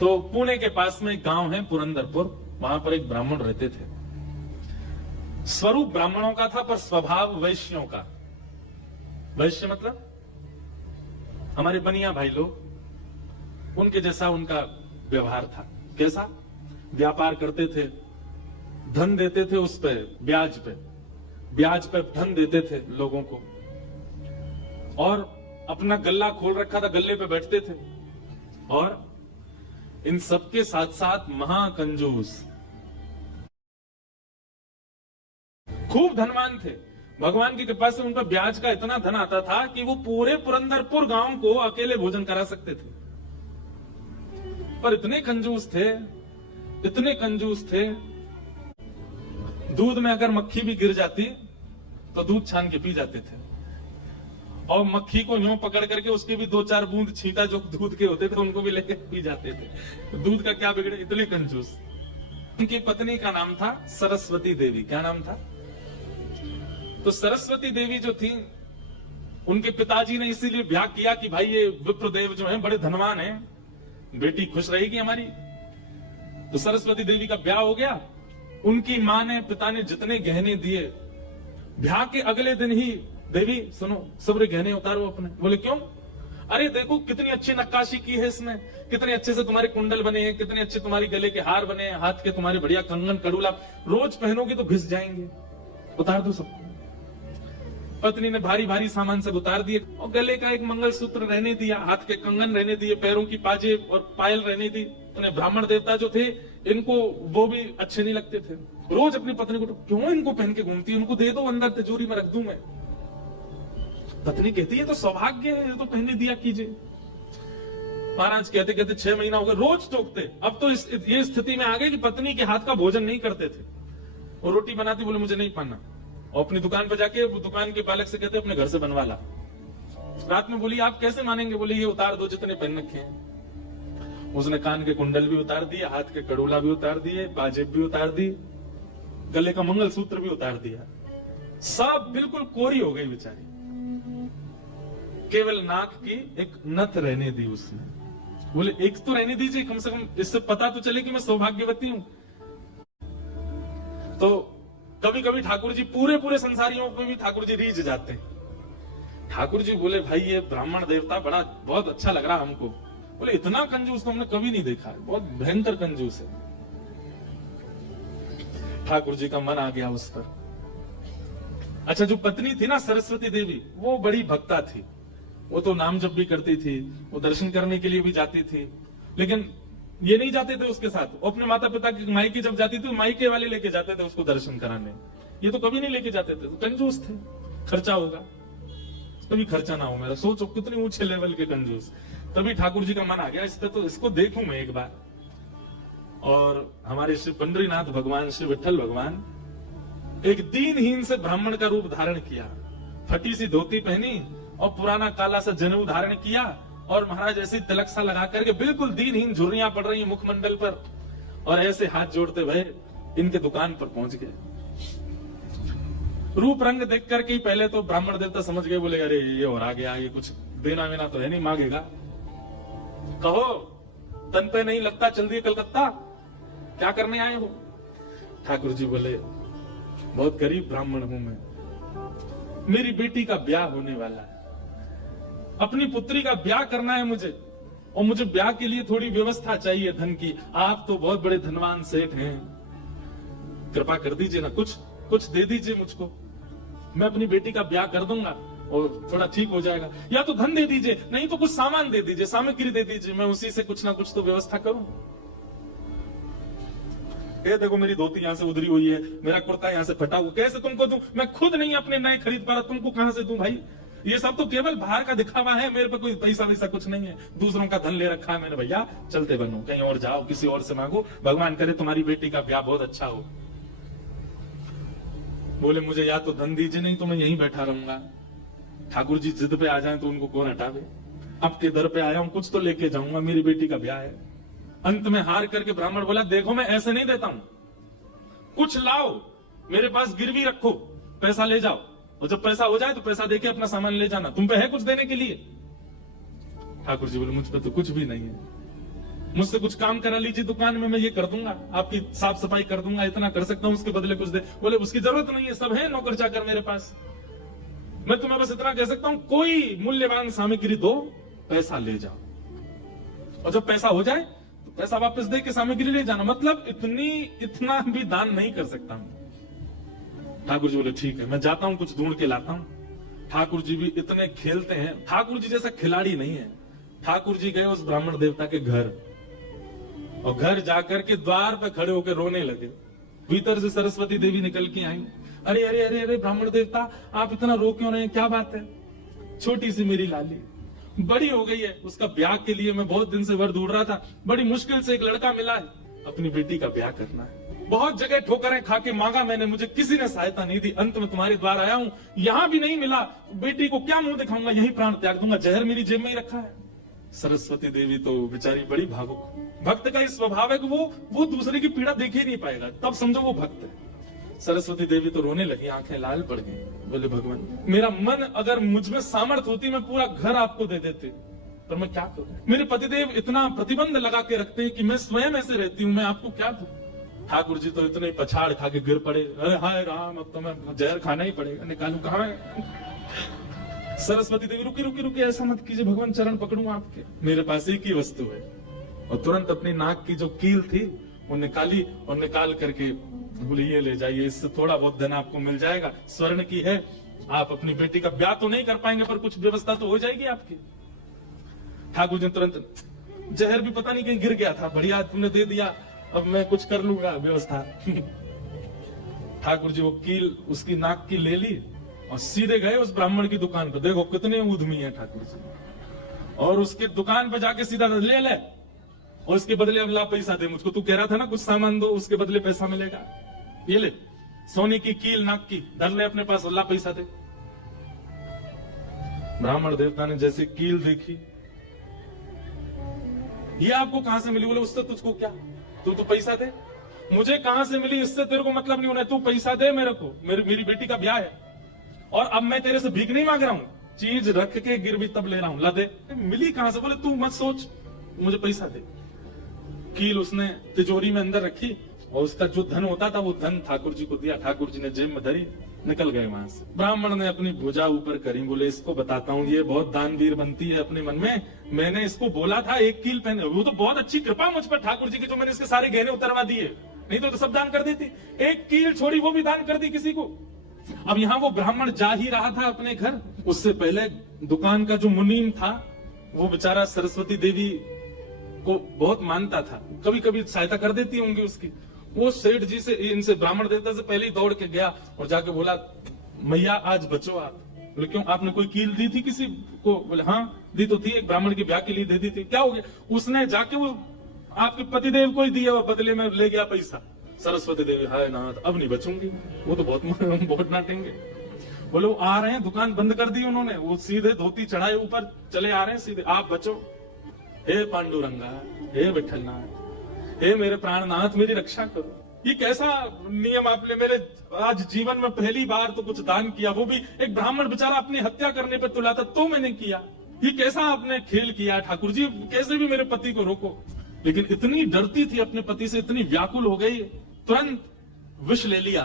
तो पुणे के पास में एक गांव है पुरंदरपुर, वहां पर एक ब्राह्मण रहते थे। स्वरूप ब्राह्मणों का था पर स्वभाव वैश्यों का। वैश्य मतलब हमारे बनिया भाई लोग, उनके जैसा उनका व्यवहार था। कैसा? व्यापार करते थे, धन देते थे, उस पे ब्याज पे धन देते थे लोगों को, और अपना गल्ला खोल रखा था, गल्ले पे बैठते थे। और इन सबके साथ साथ महाकंजूस, खूब धनवान थे। भगवान की कृपा से उन पर ब्याज का इतना धन आता था कि वो पूरे पुरंदरपुर गांव को अकेले भोजन करा सकते थे। पर इतने कंजूस थे, दूध में अगर मक्खी भी गिर जाती तो दूध छान के पी जाते थे, और मक्खी को यूं पकड़ करके उसके भी 2-4 बूंद छींटा जो दूध के होते थे उनको भी लेके पी जाते थे। तो दूध का क्या बिगड़े, इतने कंजूस। उनकी पत्नी का नाम था सरस्वती देवी। क्या नाम था? तो सरस्वती देवी जो थी, उनके पिताजी ने इसीलिए ब्याह किया कि भाई ये विप्रदेव जो है बड़े धनवान हैं, बेटी खुश रहेगी हमारी। तो सरस्वती देवी का ब्याह हो गया। उनकी मां ने, पिता ने जितने गहने दिए, ब्याह के अगले दिन ही, देवी सुनो, सबरे गहने उतारो अपने। बोले क्यों? अरे देखो कितनी अच्छी नक्काशी की है इसमें, कितने अच्छे से तुम्हारे कुंडल बने हैं, कितने अच्छे तुम्हारे गले के हार बने हैं, हाथ के तुम्हारे बढ़िया कंगन कड़ूला, रोज पहनोगे तो घिस जाएंगे, उतार दो सबको। पत्नी ने भारी भारी सामान सब उतार दिए, और गले का एक मंगलसूत्र रहने दिया, हाथ के कंगन रहने दिए, पैरों की पाजेब और पायल रहने दी। उन्हें ब्राह्मण देवता जो थे, इनको वो भी अच्छे नहीं लगते थे। रोज अपनी पत्नी को, क्यों इनको पहन के घूमती है, उनको दे दो, अंदर तिजोरी में रख दूं मैं। पत्नी कहती है तो सौभाग्य है, तो पहने दिया कीजिए। महाराज कहते कहते 6 महीना हो गए, रोज टोकते। अब तो ये स्थिति में आ गए कि पत्नी के हाथ का भोजन नहीं करते थे। वो रोटी बनाती, बोले मुझे नहीं पाना, और अपनी दुकान पर जाके वो दुकान के पालक से कहते अपने घर से बनवा ला। रात में बोली आप कैसे मानेंगे? बोले ये उतार दो जितने पहन रखे हैं। उसने कान के कुंडल भी उतार दिए, हाथ के कड़ूला भी उतार दिए, पाजेब भी उतार दी, गले का मंगलसूत्र भी उतार दिया। सब बिल्कुल कोरी हो गई बेचारी, केवल नाक की एक नथ रहने दी उसने। बोले एक तो रहने दीजिए, कम से कम इससे पता तो चले कि मैं सौभाग्यवती हूं। तो कभी कभी ठाकुर जी पूरे संसारियों पे भी ठाकुर जी रीझ जाते हैं। ठाकुर जी बोले भाई ये ब्राह्मण देवता बड़ा बहुत अच्छा लग रहा हमको। बोले इतना कंजूस तो हमने कभी नहीं देखा है, बहुत भयंकर कंजूस है। ठाकुर जी का मन आ गया उस पर। अच्छा, जो पत्नी थी ना सरस्वती देवी, वो बड़ी भक्ता थी। वो तो नाम जप भी करती थी, वो दर्शन करने के लिए भी जाती थी, लेकिन ये नहीं जाते थे उसके साथ। वो अपने माता पिता की मायके जब जाती थी, मायके वाले लेके जाते थे उसको दर्शन कराने। ये तो कभी नहीं लेके जाते थे, तो कंजूस थे। खर्चा होगा, कभी खर्चा ना हो मेरा। सोचो कितने ऊंचे लेवल के कंजूस। तभी ठाकुर जी का मन आ गया तो इसको देखूं मैं एक बार। और हमारे श्री पंडरीनाथ भगवान, श्री विठल भगवान, एक दीनहीन से ब्राह्मण का रूप धारण किया, फटी सी धोती पहनी और पुराना काला सा जनेऊ धारण किया, और महाराज ऐसे तिलक सा लगा करके बिल्कुल दीनहीन, झुर्रियां पड़ रही मुखमंडल पर, और ऐसे हाथ जोड़ते हुए इनके दुकान पर पहुंच गए। रूप रंग देख करके ही पहले तो ब्राह्मण देवता समझ गए, बोले अरे ये और आ गया, ये कुछ देना वेना तो है नहीं, मांगेगा। कहो तन पे नहीं लगता, चल दिए कलकत्ता, क्या करने आए हो? ठाकुर जी बोले बहुत गरीब ब्राह्मण हूं मैं, मेरी बेटी का ब्याह होने वाला है, अपनी पुत्री का ब्याह करना है मुझे, और मुझे ब्याह के लिए थोड़ी व्यवस्था चाहिए धन की। आप तो बहुत बड़े धनवान सेठ हैं, कृपा कर दीजिए ना, कुछ दे दीजिए मुझको, मैं अपनी बेटी का ब्याह कर दूंगा और थोड़ा ठीक हो जाएगा। या तो धन दे दीजिए, नहीं तो कुछ सामान दे दीजिए, सामग्री दे दीजिए, मैं उसी से कुछ ना कुछ तो व्यवस्था करूं। ये देखो मेरी धोती यहाँ से उधरी हुई है, मेरा कुर्ता यहाँ से फटा हुआ, कैसे तुमको दूं? मैं खुद नहीं अपने नए खरीद पा रहा, तुमको कहां से दूं भाई? ये सब तो केवल बाहर का दिखावा है, मेरे पे कोई पैसा वैसा कुछ नहीं है, दूसरों का धन ले रखा है मैंने। भैया चलते बनो, कहीं और जाओ, किसी और से मांगो, भगवान करे तुम्हारी बेटी का ब्याह बहुत अच्छा हो। बोले मुझे या तो धन दीजिए, नहीं तो मैं यहीं बैठा रहूंगा। ठाकुर जी जिद पे आ जाए तो उनको कौन हटावे? आपके दर पे आया हूं, कुछ तो लेके जाऊंगा, मेरी बेटी का ब्याह है। अंत में हार करके ब्राह्मण बोला देखो मैं ऐसे नहीं देता हूं, कुछ लाओ, मेरे पास गिरवी रखो, पैसा ले जाओ, और जब पैसा हो जाए तो पैसा देके अपना सामान ले जाना, तुम पे है कुछ देने के लिए? ठाकुर जी बोले मुझ पे तो कुछ भी नहीं है। मुझसे कुछ काम करा लीजिए दुकान में, मैं ये कर दूंगा, आपकी साफ सफाई कर दूंगा, इतना कर सकता हूं, उसके बदले कुछ दे। बोले उसकी जरूरत नहीं है, सब है नौकर चाकर मेरे पास, मैं तुम्हें बस इतना कह सकता हूं, कोई मूल्यवान सामग्री दो, पैसा ले जाओ, और जब पैसा हो जाए तो पैसा वापस दे के सामग्री ले जाना। मतलब इतना भी दान नहीं कर सकता हूं। ठाकुर जी बोले ठीक है, मैं जाता हूं, कुछ ढूंढ के लाता हूं। ठाकुर जी भी इतने खेलते हैं, ठाकुर जी जैसा खिलाड़ी नहीं है। ठाकुर जी गए उस ब्राह्मण देवता के घर, और घर जाकर के द्वार पे खड़े होकर रोने लगे। भीतर से सरस्वती देवी निकल के आई, अरे अरे अरे अरे ब्राह्मण देवता, आप इतना रो क्यों रहे हैं, क्या बात है? छोटी सी मेरी लाली बड़ी हो गई है, उसका ब्याह के लिए मैं बहुत दिन से वर ढूंढ रहा था, बड़ी मुश्किल से एक लड़का मिला है, अपनी बेटी का ब्याह करना है। बहुत जगह ठोकरें खा के मांगा मैंने, मुझे किसी ने सहायता नहीं दी, अंत में तुम्हारे द्वार आया हूं, यहां भी नहीं मिला, बेटी को क्या मुंह दिखाऊंगा, यही प्राण त्याग दूंगा, जहर मेरी जेब में ही रखा है। सरस्वती देवी तो बेचारी बड़ी भावुक, भक्त का इस स्वभाव है कि वो दूसरे की पीड़ा देख ही नहीं पाएगा, तब समझो वो भक्त है। सरस्वती देवी तो रोने लगी, आंखें लाल पड़ गई। बोले भगवान, मेरा मन अगर मुझ में सामर्थ्य होती, मैं पूरा घर आपको दे देते, पर मैं क्या करूं? मेरे पतिदेव इतना प्रतिबंध लगा के रखते हैं कि मैं स्वयं ऐसे रहती हूं, मैं आपको क्या दूं? ठाकुर जी तो इतने पछाड़ खा के गिर पड़े, अरे हाय राम, अब तो मैं जहर खाना ही पड़ेगा, निकालू कहां है? सरस्वती देवी रुकी रुकी रुकी, ऐसा मत कीजिए भगवान, चरण पकड़ूं आपके, मेरे पास एक ही वस्तु है। और तुरंत अपनी नाक की जो कील थी वो निकाली, और निकाल करके बोले ये ले जाइए, इससे थोड़ा बहुत धन आपको मिल जाएगा, स्वर्ण की है, आप अपनी बेटी का ब्याह तो नहीं कर पाएंगे पर कुछ व्यवस्था तो हो जाएगी आपकी। ठाकुर जी तुरंत, जहर भी पता नहीं कहीं गिर गया था, बढ़िया तुमने दे दिया, अब मैं कुछ कर लूंगा व्यवस्था। ठाकुर जी वो कील उसकी नाक की ले ली और सीधे गए उस ब्राह्मण की दुकान पर। देखो कितने उद्यमी है ठाकुर जी, और उसके दुकान पर जाके सीधा ले ले, और उसके बदले अब ला पैसा दे मुझको, तू कह रहा था ना कुछ सामान दो उसके बदले पैसा मिलेगा, ये ले सोने की कील नाक की, धर ले अपने पास, ला पैसा दे। ब्राह्मण देवता ने जैसे कील देखी, ये आपको कहां से मिली? बोले उससे तुझको क्या, तू तो पैसा दे। मुझे कहां से मिली इससे तेरे को मतलब नहीं होना, तू पैसा दे मेरे को, मेरी बेटी का ब्याह है, और अब मैं तेरे से भीख नहीं मांग रहा हूं, चीज रख के गिरवी तब ले रहा हूं, ला दे। मिली कहां से? बोले तू मत सोच, मुझे पैसा दे। कील उसने तिजोरी में अंदर रखी, और उसका जो धन होता था वो धन ठाकुर जी को दिया, ठाकुर जी ने जेब में धरी, निकल गए वहां से। ब्राह्मण ने अपनी भुजा ऊपर करी, बोले इसको बताता हूँ, ये बहुत दानवीर बनती है अपने मन में, मैंने इसको बोला था एक कील पहने, वो तो बहुत अच्छी कृपा मुझ पर ठाकुर जी की, जो मैंने इसके सारे गहने उतरवा दिए, नहीं तो सब दान कर देती, एक कील छोड़ी वो भी दान कर दी किसी को। अब यहाँ वो ब्राह्मण जा ही रहा था अपने घर, उससे पहले दुकान का जो मुनीम था वो बेचारा सरस्वती देवी को बहुत मानता था, कभी कभी सहायता कर देती होंगी उसकी। वो सेठ जी से, इनसे ब्राह्मण देवता से पहले ही दौड़ के गया और जाके बोला, मैया आज बचो आप। बोले क्यों, आपने कोई कील दी थी किसी को? बोले हाँ दी तो थी, एक ब्राह्मण के ब्याह के लिए दे दी थी। क्या हो गया? उसने जाके वो आपके पतिदेव को ही दिया, वो बदले में ले गया पैसा। सरस्वती देवी, हाय नाथ अब नहीं बचूंगी, वो तो बहुत डांटेंगे। बोले वो आ रहे हैं, दुकान बंद कर दी उन्होंने, वो सीधे धोती चढ़ाए ऊपर चले आ रहे हैं सीधे, आप बचो। हे पांडुरंगा, हे विठलनाथ, हे मेरे प्राणनाथ, मेरी रक्षा करो। ये कैसा नियम आपने, मेरे आज जीवन में पहली बार तो कुछ दान किया, वो भी एक ब्राह्मण बेचारा अपनी हत्या करने पर तुला था तो मैंने किया। ये कैसा आपने खेल किया ठाकुर जी, कैसे भी मेरे पति को रोको। लेकिन इतनी डरती थी अपने पति से, इतनी व्याकुल हो गई, तुरंत विष ले लिया।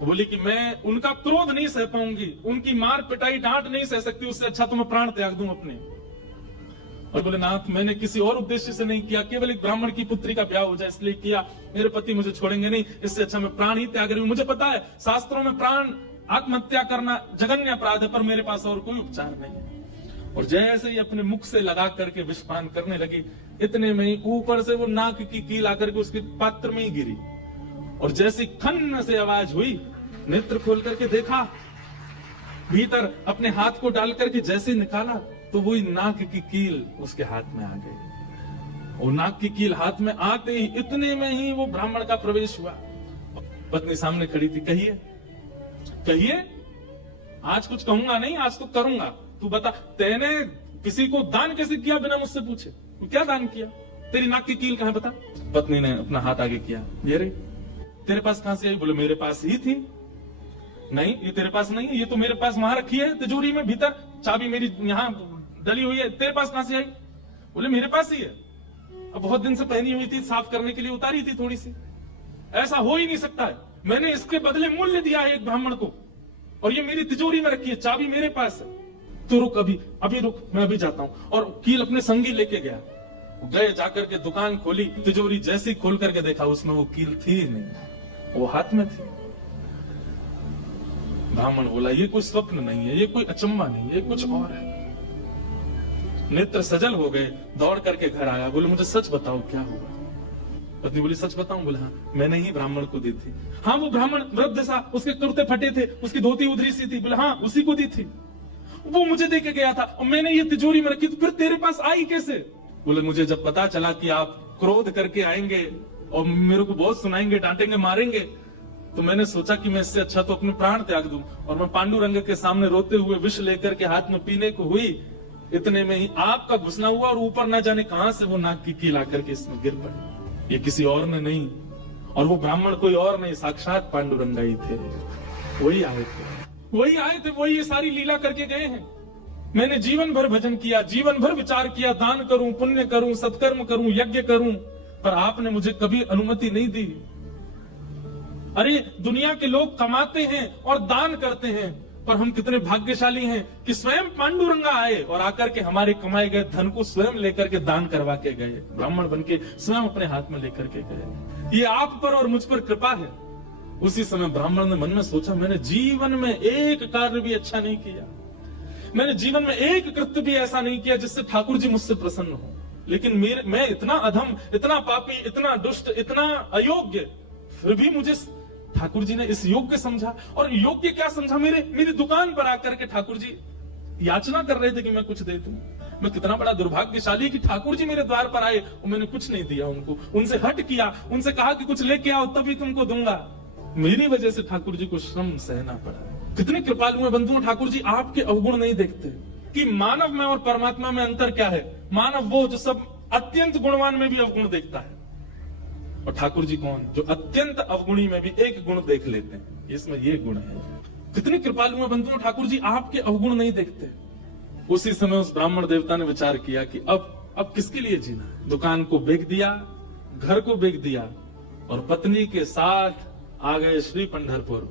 बोली कि मैं उनका क्रोध नहीं सह पाऊंगी, उनकी मार पिटाई डांट नहीं सह सकती, उससे अच्छा तो मैं प्राण त्याग दूं अपने। और बोले नाथ मैंने किसी और उद्देश्य से नहीं किया, केवल एक ब्राह्मण की पुत्री का ब्याह हो जाए इसलिए किया, मेरे पति मुझे छोड़ेंगे नहीं, इससे अच्छा मैं प्राण ही त्याग रही हूं। मुझे पता है शास्त्रों में प्राण आत्महत्या करना जघन्य अपराध है, पर मेरे पास और कोई उपचार नहीं है। और जैसे ही अपने मुख से लगा करके विषपान करने लगी, इतने में ही ऊपर से वो नाक की कील आकर के उसके पात्र में ही गिरी, और जैसी खन्न से आवाज हुई, नेत्र खोल करके देखा, भीतर अपने हाथ को डाल करके जैसे निकाला तो वही नाक की कील उसके हाथ में आ गई। और नाक की कील हाथ में आते ही इतने में ही वो ब्राह्मण का प्रवेश हुआ। पत्नी सामने खड़ी थी, कहिए कहिए, आज कुछ कहूंगा नहीं, आज तो करूंगा, तू बता तेने किसी को दान कैसे किया बिना मुझसे पूछे? तू क्या दान किया? तेरी नाक की कील कहां, बता। पत्नी ने अपना हाथ आगे किया, ये रे तेरे पास कहां से आई? बोले मेरे पास ही थी। नहीं ये तेरे पास नहीं है, ये तो मेरे पास वहां रखी है तिजोरी में, भीतर चाबी मेरी यहाँ डली हुई है, तेरे पास कहां से आई? बोले मेरे पास ही है। अब बहुत दिन से पहनी हुई थी, साफ करने के लिए उतारी थी थोड़ी सी। ऐसा हो ही नहीं सकता है, मैंने इसके बदले मूल्य दिया है एक ब्राह्मण को, और ये मेरी तिजोरी में रखी है, चाबी मेरे पास है। तो रुक, अभी रुक, मैं अभी जाता हूं। और कील अपने संगी लेके गया, गए जाकर के दुकान खोली, तिजोरी जैसी खोल करके देखा उसमें वो कील थी नहीं, वो हाथ में थी। ब्राह्मण बोला ये कोई स्वप्न नहीं है, ये कोई अचंबा नहीं है, ये कुछ और है। नेत्र सजल हो गए, दौड़ करके घर आया, बोले मुझे सच बताओ क्या हुआ। पत्नी बोली सच बताऊं? बोले हाँ, मैंने ही ब्राह्मण को दी थी। हाँ, वो ब्राह्मण वृद्ध सा, उसके कुर्ते फटे थे, उसकी धोती उधरी सी थी। बोले हाँ, उसी को दी थी, वो मुझे दे के गया था और मैंने ये तिजोरी में रखी, तो फिर तेरे पास आई कैसे? बोले मुझे जब पता चला कि आप क्रोध करके आएंगे और मेरे को बहुत सुनाएंगे, डांटेंगे, मारेंगे, तो मैंने सोचा कि मैं इससे अच्छा तो अपने प्राण त्याग दूं। और मैं पांडुरंग के सामने रोते हुए विष लेकर के हाथ में पीने को हुई, इतने में ही आपका घुसना हुआ और ऊपर ना जाने कहां से वो नाक की कील आकर के इसमें गिर पड़ी। ये किसी और ने नहीं, और वो ब्राह्मण कोई और नहीं, साक्षात पांडुरंगा ही थे। वही आए थे, वही ये सारी लीला करके गए हैं। मैंने जीवन भर भजन किया, जीवन भर विचार किया, दान करूं, पुण्य करूं, सत्कर्म करूं, यज्ञ करूं, पर आपने मुझे कभी अनुमति नहीं दी। अरे दुनिया के लोग कमाते हैं और दान करते हैं, पर हम कितने भाग्यशाली हैं कि स्वयं पांडुरंगा आए और आकर के हमारे कमाए गए धन को स्वयं लेकर के दान करवा के गए, ब्राह्मण बन के स्वयं अपने हाथ में लेकर के गए। ये आप पर और मुझ पर कृपा है। उसी समय ब्राह्मण ने मन में सोचा, मैंने जीवन में एक कार्य भी अच्छा नहीं किया, मैंने जीवन में एक कृत्य भी ऐसा नहीं किया जिससे ठाकुर जी मुझसे प्रसन्न हो, लेकिन मैं इतना अधम, इतना पापी, इतना दुष्ट, इतना अयोग्य, फिर भी मुझे ठाकुर जी ने इस योग्य समझा। और योग्य क्या समझा? मेरी दुकान पर आकर के ठाकुर जी याचना कर रहे थे कि मैं कुछ दे दूं। मैं कितना बड़ा दुर्भाग्यशाली कि ठाकुर जी मेरे द्वार पर आए और मैंने कुछ नहीं दिया उनको, उनसे हट किया, उनसे कहा कि कुछ लेके आओ तभी तुमको दूंगा। मेरी वजह से ठाकुर जी को श्रम सहना पड़ा। कितने कृपालु हैं बंधुओं, ठाकुर जी आपके अवगुण नहीं देखते कि मानव में और परमात्मा में अंतर क्या है। मानव वो जो सब अत्यंत गुणवान में भी अवगुण देखता है, और ठाकुर जी कौन? जो अत्यंत अवगुणी में भी एक गुण देख लेते हैं, इसमें ये गुण है। कितने कृपालु हैं बंधुओं, ठाकुर जी आपके अवगुण नहीं देखते। उसी समय उस ब्राह्मण देवता ने विचार किया कि अब किसके लिए जीना है। दुकान को बेच दिया, घर को बेच दिया, और पत्नी के साथ आ गए श्री पंढरपुर।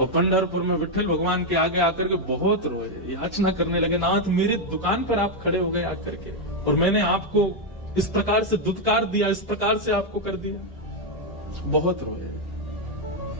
और पंढरपुर में विठल भगवान के आगे आकर के बहुत रोए, याचना करने लगे, नाथ मेरी दुकान पर आप खड़े हो गए आकर के, और मैंने आपको इस प्रकार से दुत्कार दिया, इस प्रकार से आपको कर दिया। बहुत रोए।